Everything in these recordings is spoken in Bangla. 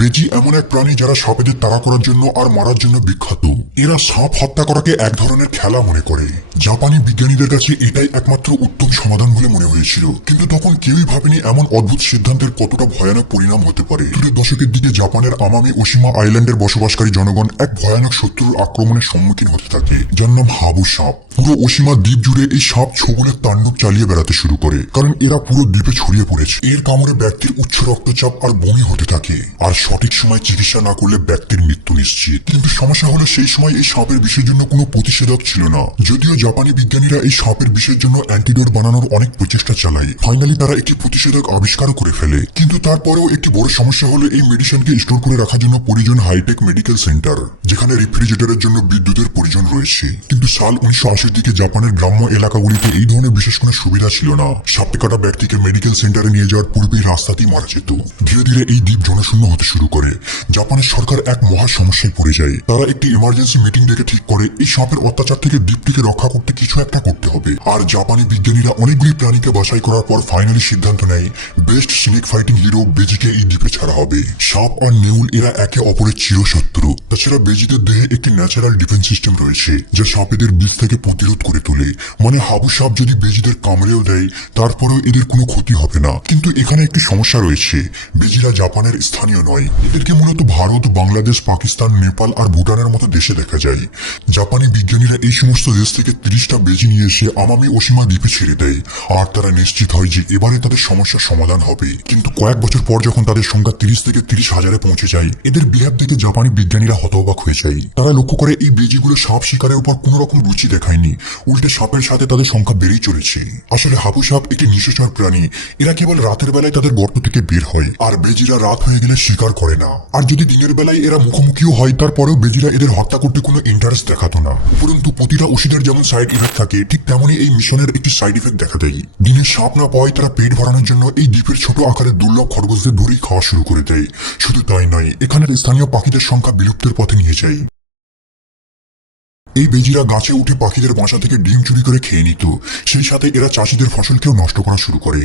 বেজি এমন এক প্রাণী যারা সাপেদের তাড়া করার জন্য আর মারার জন্য বিখ্যাত। এরা সাপ হত্যা করাকে এক ধরনের খেলা মনে করে। জাপানি বিজ্ঞানীদের কাছে এটাই একমাত্র উত্তম সমাধান বলে মনে হয়েছিল, কিন্তু তখন কেউই ভাবেনি এমন অদ্ভুত সিদ্ধান্তের কতটা ভয়ানক পরিণাম হতে পারে। 2000 দশকের দিকে জাপানের আমামি ওশিমা আইল্যান্ডের বসবাসকারী জনগণ এক ভয়ানক শত্রুর আক্রমণের সম্মুখীন হতে থাকে, যার নাম হাবু সাপ। পুরো ওশিমা দ্বীপ জুড়ে এই সাপ ছবলের তাণ্ডব চালিয়ে বেড়াতে শুরু করে, কারণ এরা পুরো দ্বীপে ছড়িয়ে পড়েছে। এর কামড়ে ব্যক্তির উচ্চ রক্তচাপ আর বমি হতে থাকে, আর সঠিক সময় চিকিৎসা না করলে ব্যক্তির মৃত্যু নিশ্চিত। কিন্তু সমস্যা হলো সেই সময় এই সাপের বিষের জন্য কোনো প্রতিষেধক ছিল না। যদিও জাপানি বিজ্ঞানীরা এই সাপের বিষের জন্য অ্যান্টিডোট বানানোর অনেক প্রচেষ্টা চালায়, ফাইনালি তারা একটি প্রতিষেধক আবিষ্কারও করে ফেলে। কিন্তু তারপরেও একটি বড় সমস্যা হলো এই মেডিসিনকে স্টোর করে রাখার জন্য প্রয়োজন হাইটেক মেডিকেল সেন্টার, যেখানে রেফ্রিজারেটরের জন্য বিদ্যুতের প্রয়োজন রয়েছে। কিন্তু সাল 1980 দিকে জাপানের গ্রাম্য এলাকাগুলিতে এই ধরনের বিশেষ কোনো সুবিধা ছিল না। সাপে কাটা ব্যক্তিকে মেডিকেল সেন্টারে নিয়ে যাওয়ার পূর্বেই রাস্তাতেই মারা যেত। ধীরে ধীরে এই দ্বীপ জনশূন্য হতে শুরু করে। জাপানের সরকার এক মহা সমস্যায় পড়ে যায়। তারা একটি ইমার্জেন্সি মিটিং ডেকে ঠিক করে এই সাপের অত্যাচার থেকে দ্বীপটিকে রক্ষা করতে কিছু একটা করতে হবে। আর জাপানি বিজ্ঞানীরা অনেকগুলি প্রাণীকে বাছাই করার পর ফাইনালি সিদ্ধান্ত নেয় বেস্ট স্নেক ফাইটিং হিরো বেজিকে এই দ্বীপে ছাড়া হবে। সাপ আর নেউল এরা একে অপরের চিরশত্রু। তাছাড়া বেজিদের দেহে একটি ন্যাচারাল ডিফেন্স সিস্টেম রয়েছে, যা সাপেদের বিষ থেকে প্রতিরোধ করে তোলে। মানে হাবু সাপ যদি বেজিদের কামড়েও দেয়, তারপরেও এদের কোনো ক্ষতি হবে না। কিন্তু এখানে একটি সমস্যা রয়েছে, বেজিরা জাপানের স্থানীয় নয়। এদেরকে মূলত ভারত, বাংলাদেশ, পাকিস্তান, নেপাল আর ভুটানের মতো দেশে দেখা যায়। জাপানি বিজ্ঞানীরা এই সমস্ত দেশ থেকে 30টা বেজি নিয়ে এসে আমামি ওশিমা দ্বীপে ছেড়ে দেয়, আর তারা নিশ্চিত হয় যে এবারে তাদের সমস্যার সমাধান হবে। কিন্তু কয়েক বছর পর যখন তাদের সংখ্যা 30 থেকে 30,000-এ পৌঁছে যায়, এদের বিহেভ দেখে জাপানি বিজ্ঞানীরা হতবাক হয়ে যায়। তারা লক্ষ্য করে এই বেজিগুলো সাপ শিকারের উপর কোনো রকম রুচি দেখায়নি, উল্টে সাপের সাথে তাদের সংখ্যা বেড়েই চলেছে। আসলে হাবু সাপ একটি নিশাচর প্রাণী। এরা কেবল রাতের বেলায় তাদের গর্ত থেকে বের হয়, আর বেজিরা রাত হয়ে গেলে শিকার করে না। আর যদি দিনের বেলায় এরা মুখোমুখিও হয়, তারপরেও বেজিরা এদের হত্যা করতে কোনো ইন্টারেস্ট দেখাতো না। উপরন্তু প্রতিটা ওষুধের যেমন সাইড ইফেক্ট থাকে, ঠিক তেমনই এই মিশনের একটি সাইড ইফেক্ট দেখা দেয়। দিনে সাপ না পাওয়ায় তারা পেট ভরানোর জন্য এই দ্বীপের ছোট আকারের দুর্লভ খরগোশদের ধরেই খাওয়া শুরু করে দেয়। শুধু তাই নয়, এখানের স্থানীয় পাখিদের সংখ্যা বিলুপ্তের পথে নিয়ে যায়। এই বেজিরা গাছে উঠে পাখিদের বাসা থেকে ডিম চুরি করে খেয়ে নিত, সেই সাথে এরা চাষিদের ফসলকেও নষ্ট করা শুরু করে।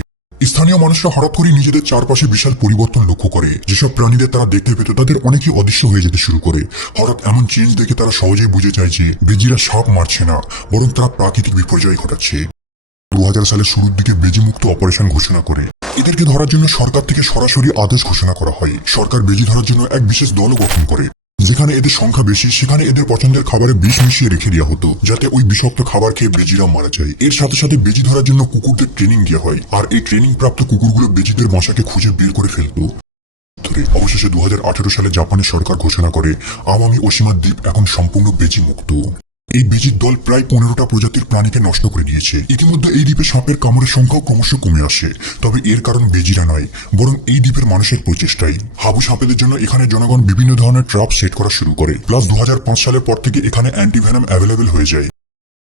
স্থানীয় মানুষরা হঠাৎ করে নিজেদের চারপাশে বিশাল পরিবর্তন লক্ষ্য করে। যেসব প্রাণীদের তারা দেখতে পেত তাদের অনেকেই অদৃশ্য হয়ে যেতে শুরু করে। হঠাৎ এমন চেঞ্জ দেখে তারা সহজেই বুঝে যায় যে বেজিরা সাপ মারছে না, বরং তারা প্রাকৃতিক বিপর্যয় ঘটাচ্ছে। 2000 সালের শুরুর দিকে বেজি মুক্ত অপারেশন ঘোষণা করে। এদেরকে ধরার জন্য সরকার থেকে সরাসরি আদেশ ঘোষণা করা হয়। সরকার বেজি ধরার জন্য এক বিশেষ দলও গঠন করে। যেখানে এদের সংখ্যা বেশি, সেখানে এদের পছন্দের খাবারে বিষ মিশিয়ে রেখে দেওয়া হতো, যাতে ওই বিষাক্ত খাবার খেয়ে বেজিরা মারা যায়। এর সাথে সাথে বেজি ধরার জন্য কুকুরদের ট্রেনিং দেওয়া হয়, আর এই ট্রেনিং প্রাপ্ত কুকুরগুলো বেজিদের বাসাকে খুঁজে বের করে ফেলত। অবশেষে 2018 সালে জাপানের সরকার ঘোষণা করে আমামি ওশিমা দ্বীপ এখন সম্পূর্ণ বেজি মুক্ত। এই বেজির দল প্রায় 15টা প্রজাতির প্রাণীকে নষ্ট করে দিয়েছে। ইতিমধ্যে এই দ্বীপে সাপের কামড়ের সংখ্যাও ক্রমশ কমে আসে। তবে এর কারণ বেজিরা নয়, বরং এই দ্বীপের মানুষের প্রচেষ্টাই। হাবু সাপেদের জন্য এখানে জনগণ বিভিন্ন ধরনের ট্র্যাপ সেট করা শুরু করে। প্লাস 2005 সালের পর থেকে এখানে অ্যান্টিভেনাম অ্যাভেলেবেল হয়ে যায়।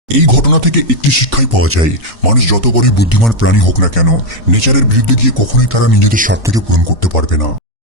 এই ঘটনা থেকে একটি শিক্ষাই পাওয়া যায়, মানুষ যত বড়ই বুদ্ধিমান প্রাণী হোক না কেন, নেচারের বিরুদ্ধে গিয়ে কখনোই তারা নিজেদের স্বার্থকে পূরণ করতে পারবে না।